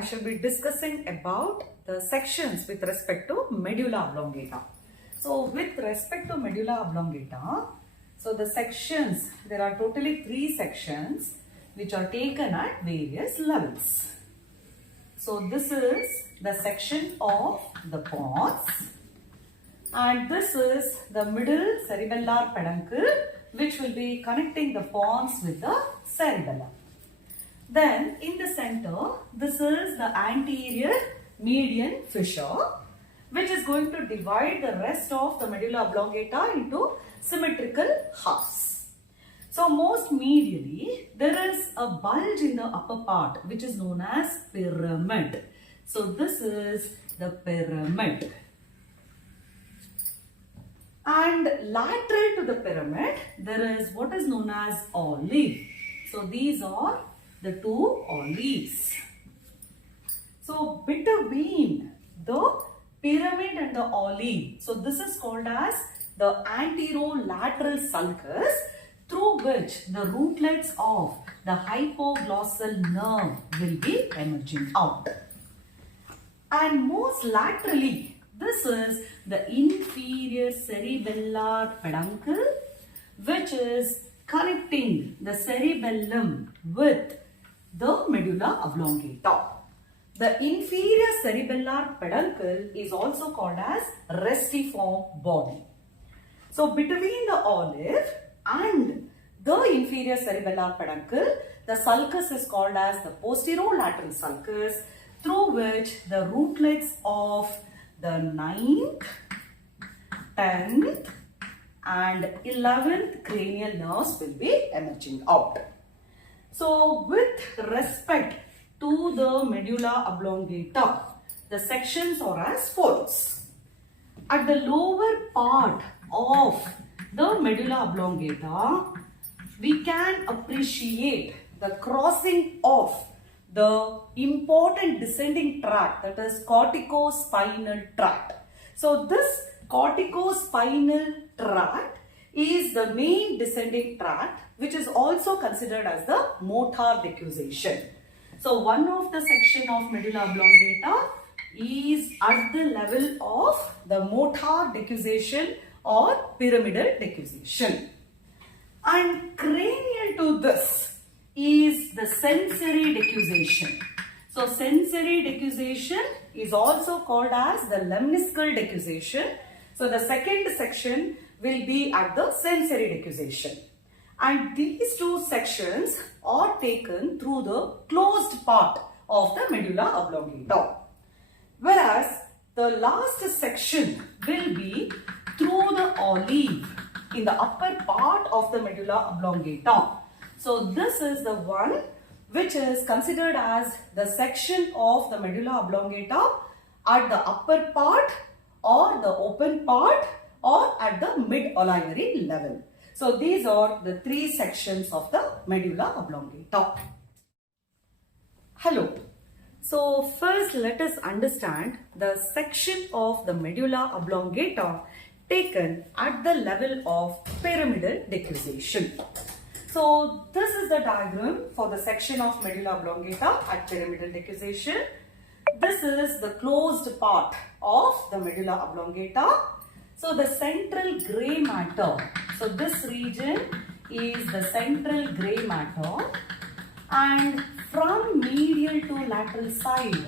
I shall be discussing about the sections with respect to medulla oblongata. So with respect to medulla oblongata, so the sections, there are totally 3 sections which are taken at various levels. So this is the section of the pons, and this is the middle cerebellar peduncle which will be connecting the pons with the cerebellum. Then in the center, this is the anterior median fissure which is going to divide the rest of the medulla oblongata into symmetrical halves. So most medially, there is a bulge in the upper part which is known as pyramid. So this is the pyramid. And lateral to the pyramid, there is what is known as olive. So these are the 2 olives. So between the pyramid and the olive, so this is called as the anterolateral sulcus, through which the rootlets of the hypoglossal nerve will be emerging out. And most laterally, this is the inferior cerebellar peduncle which is connecting the cerebellum with the medulla oblongata. The inferior cerebellar peduncle is also called as restiform body. So between the olive and the inferior cerebellar peduncle, the sulcus is called as the posterolateral sulcus, through which the rootlets of the 9th, 10th and 11th cranial nerves will be emerging out. So with respect to the medulla oblongata, the sections are as follows. At the lower part of the medulla oblongata, we can appreciate the crossing of the important descending tract, that is corticospinal tract. So this corticospinal tract is the main descending tract which is also considered as the motor decussation. So one of the section of medulla oblongata is at the level of the motor decussation or pyramidal decussation. And cranial to this is the sensory decussation. So sensory decussation is also called as the lemniscal decussation. So the second section will be at the sensory decussation. And these 2 sections are taken through the closed part of the medulla oblongata. Whereas the last section will be through the olive in the upper part of the medulla oblongata. So this is the one which is considered as the section of the medulla oblongata at the upper part or the open part or at the mid-olivary level. So these are the 3 sections of the medulla oblongata. Hello. So first let us understand the section of the medulla oblongata taken at the level of pyramidal decussation. So this is the diagram for the section of medulla oblongata at pyramidal decussation. This is the closed part of the medulla oblongata. So the central grey matter, so this region is the central grey matter, and from medial to lateral side,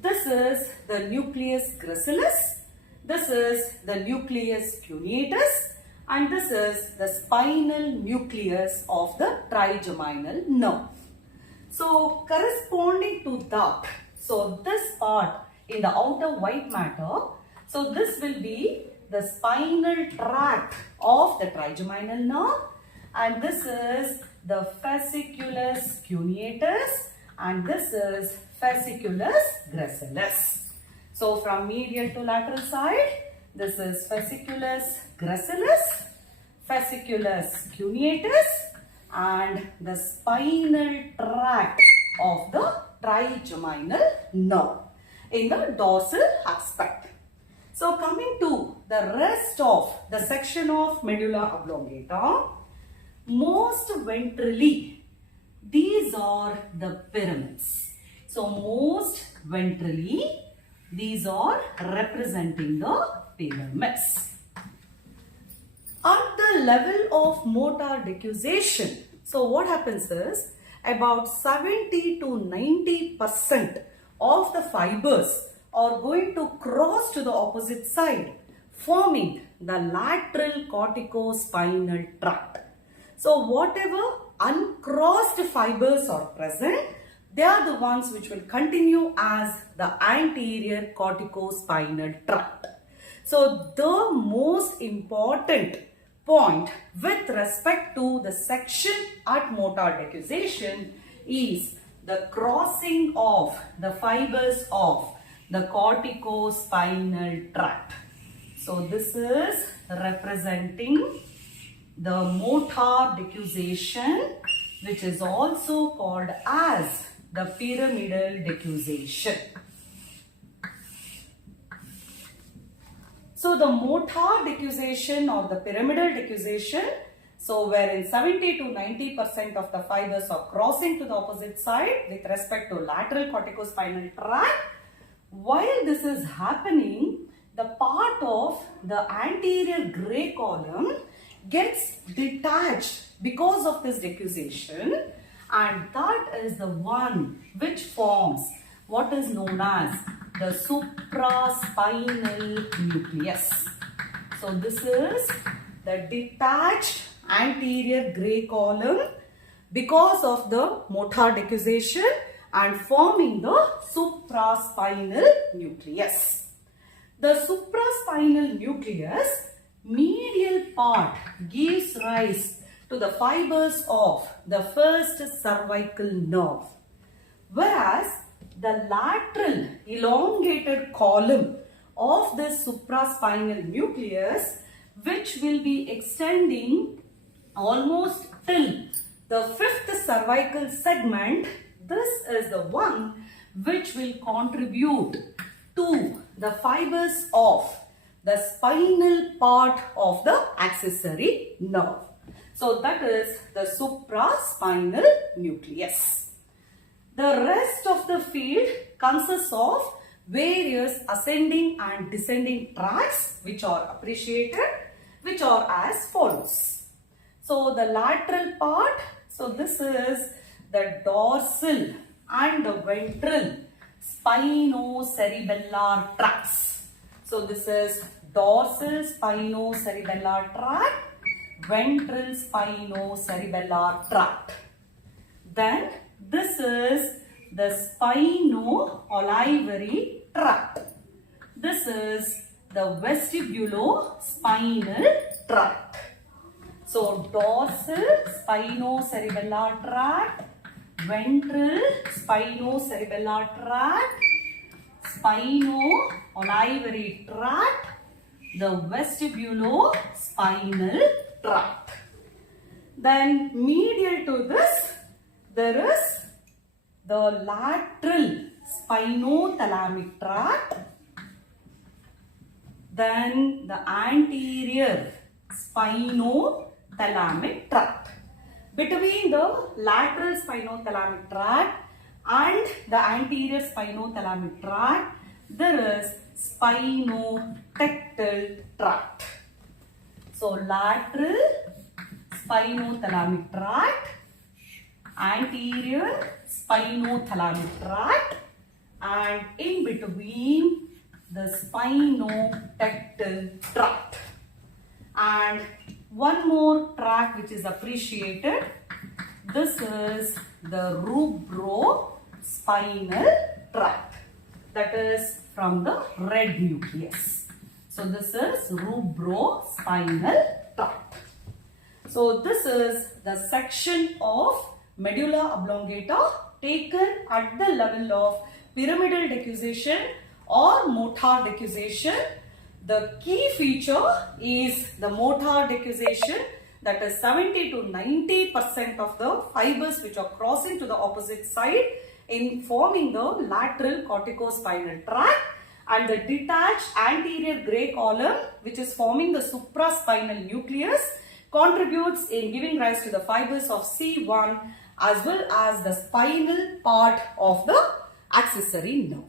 this is the nucleus gracilis, this is the nucleus cuneatus, and this is the spinal nucleus of the trigeminal nerve. So corresponding to that, so this part in the outer white matter, so this will be the spinal tract of the trigeminal nerve, and this is the fasciculus cuneatus, and this is fasciculus gracilis. So from medial to lateral side, this is fasciculus gracilis, fasciculus cuneatus, and the spinal tract of the trigeminal nerve in the dorsal aspect. So coming to the rest of the section of medulla oblongata, most ventrally, these are the pyramids. So most ventrally, these are representing the pyramids. At the level of motor decussation, so what happens is about 70 to 90% of the fibers are going to cross to the opposite side, forming the lateral corticospinal tract. So whatever uncrossed fibers are present, they are the ones which will continue as the anterior corticospinal tract. So the most important point with respect to the section at motor decussation is the crossing of the fibers of the corticospinal tract. So this is representing the motor decussation, which is also called as the pyramidal decussation. So the motor decussation or the pyramidal decussation, so wherein 70 to 90% of the fibers are crossing to the opposite side with respect to lateral corticospinal tract. While this is happening, the part of the anterior gray column gets detached because of this decussation, and that is the one which forms what is known as the supraspinal nucleus. So this is the detached anterior gray column because of the motor decussation and forming the supraspinal nucleus. The supraspinal nucleus medial part gives rise to the fibers of the first cervical nerve, whereas the lateral elongated column of the supraspinal nucleus, which will be extending almost till the fifth cervical segment, this is the one which will contribute to the fibers of the spinal part of the accessory nerve. So that is the supraspinal nucleus. The rest of the field consists of various ascending and descending tracts which are appreciated, which are as follows. So the lateral part, so this is the dorsal and the ventral spinocerebellar tracts. So this is dorsal spinocerebellar tract, ventral spinocerebellar tract. Then this is the spino-olivary tract. This is the vestibulospinal tract. So dorsal spinocerebellar tract, ventral spinocerebellar tract, spino-olivary tract, the vestibulospinal tract. Then medial to this, there is the lateral spinothalamic tract, then the anterior spinothalamic tract. Between the lateral spinothalamic tract and the anterior spinothalamic tract, there is spinotectal tract. So lateral spinothalamic tract, anterior spinothalamic tract, and in between the spinotectal tract. And one more tract which is appreciated, this is the rubrospinal tract, that is from the red nucleus. So this is rubrospinal tract. So this is the section of medulla oblongata taken at the level of pyramidal decussation or motor decussation. The key feature is the motor decussation, that is 70 to 90% of the fibers which are crossing to the opposite side in forming the lateral corticospinal tract, and the detached anterior gray column which is forming the supraspinal nucleus contributes in giving rise to the fibers of C1 as well as the spinal part of the accessory nerve.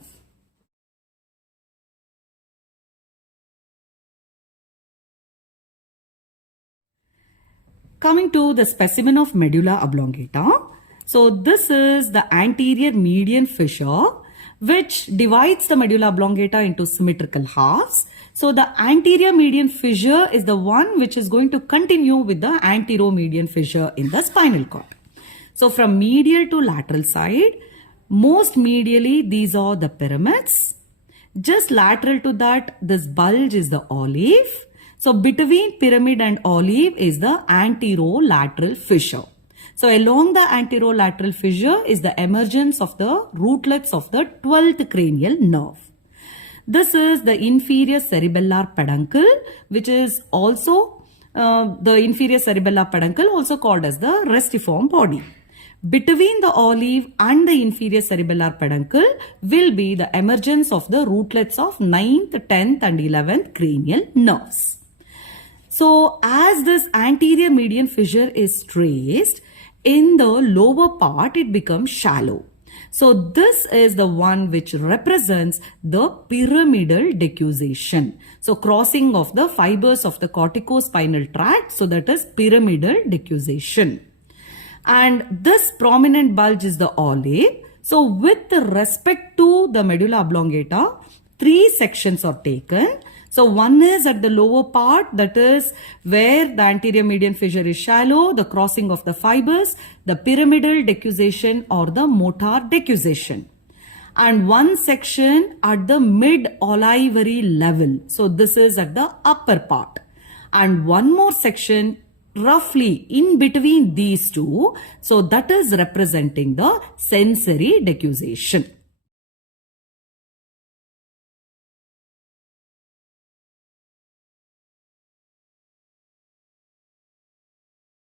Coming to the specimen of medulla oblongata. So this is the anterior median fissure which divides the medulla oblongata into symmetrical halves. So the anterior median fissure is the one which is going to continue with the anteromedian fissure in the spinal cord. So from medial to lateral side, most medially these are the pyramids. Just lateral to that, this bulge is the olive. So between pyramid and olive is the anterolateral fissure. So along the anterolateral fissure is the emergence of the rootlets of the 12th cranial nerve. This is the inferior cerebellar peduncle, which is also the inferior cerebellar peduncle, also called as the restiform body. Between the olive and the inferior cerebellar peduncle will be the emergence of the rootlets of 9th, 10th and 11th cranial nerves. So as this anterior median fissure is traced, in the lower part it becomes shallow. So this is the one which represents the pyramidal decussation. So crossing of the fibers of the corticospinal tract, so that is pyramidal decussation. And this prominent bulge is the olive. So with respect to the medulla oblongata, 3 sections are taken. So one is at the lower part, that is where the anterior median fissure is shallow, the crossing of the fibers, the pyramidal decussation or the motor decussation. And one section at the mid-olivary level. So this is at the upper part. And one more section roughly in between these two. So that is representing the sensory decussation.